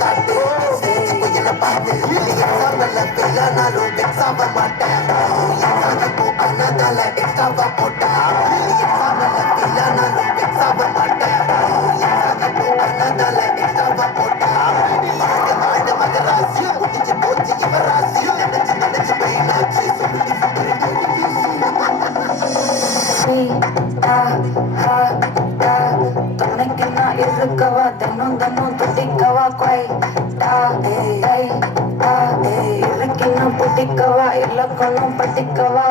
காட்டு என்ன பார்த்து எக்ஸாம்பிள் பிள்ளைனாலும் எக்ஸாம் மாட்டேன் அதனால எக்ஸாம் போட்டா எக்ஸாம்பிள் பிள்ளைனாலும் எக்ஸாம் மாட்டேன் அதனால எக்ஸாம் போட்டா ஆடு மகராசி முடிச்சு போச்சு இவராசி நினைச்சு நினைச்சு பெயினாச்சு சொல்லி துணைக்கு நான் இருக்கவா தினம் தினம் துடிக்கவா கொய்டா இருக்கணும் பிடிக்கவா இல்லக்கணும் படிக்கவா